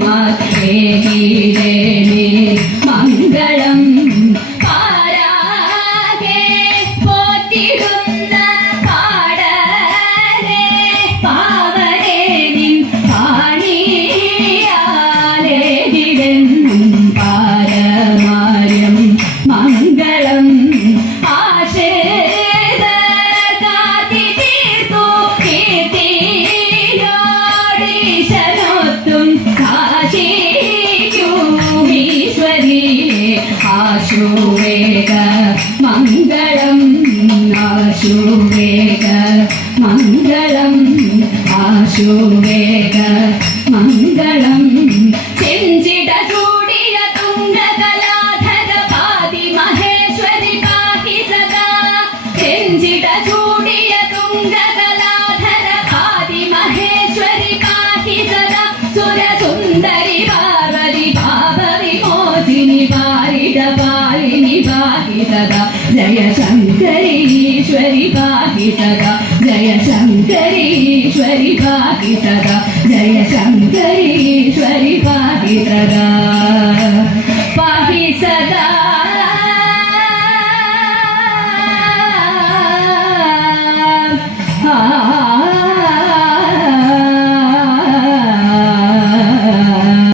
മാത്രേ ഗീരേ മംഗളം പാരാകെ പോറ്റിടുന്ന പാടരേ പാവരേ നിൻ പാണിയാലേതിടെന്നും പാരമാര്യം മംഗളം ആശേത കാത്തി തീർത്തു കീർത്തിയോടീശനൊത്തും കാശീശ്വരിയെ ആശുവേഗ മംഗളം ആശുവേഗ മംഗളം ആശുവേഗ മംഗളം ചെഞ്ചിട ചൂടിയ തുംഗകലാധര പാതി മഹേശ്വരി പാഹി സദാ ചെഞ്ചിട ചൂടിയ തുംഗകലാധര പാതി മഹേശ്വരി പാഹി സദാ സുരസുന്ദരി പാർവതി പാപ വിമോചിനി പാരിട പാലിനി പാഹി സദാ ജയ ശങ്കരി ഈശ്വരി പാഹി സദാ ജയ ശങ്കരി ഈശ്വരി പാഹി സദാ ജയ ശങ്കരി ഈശ്വരി പാഹി സദാ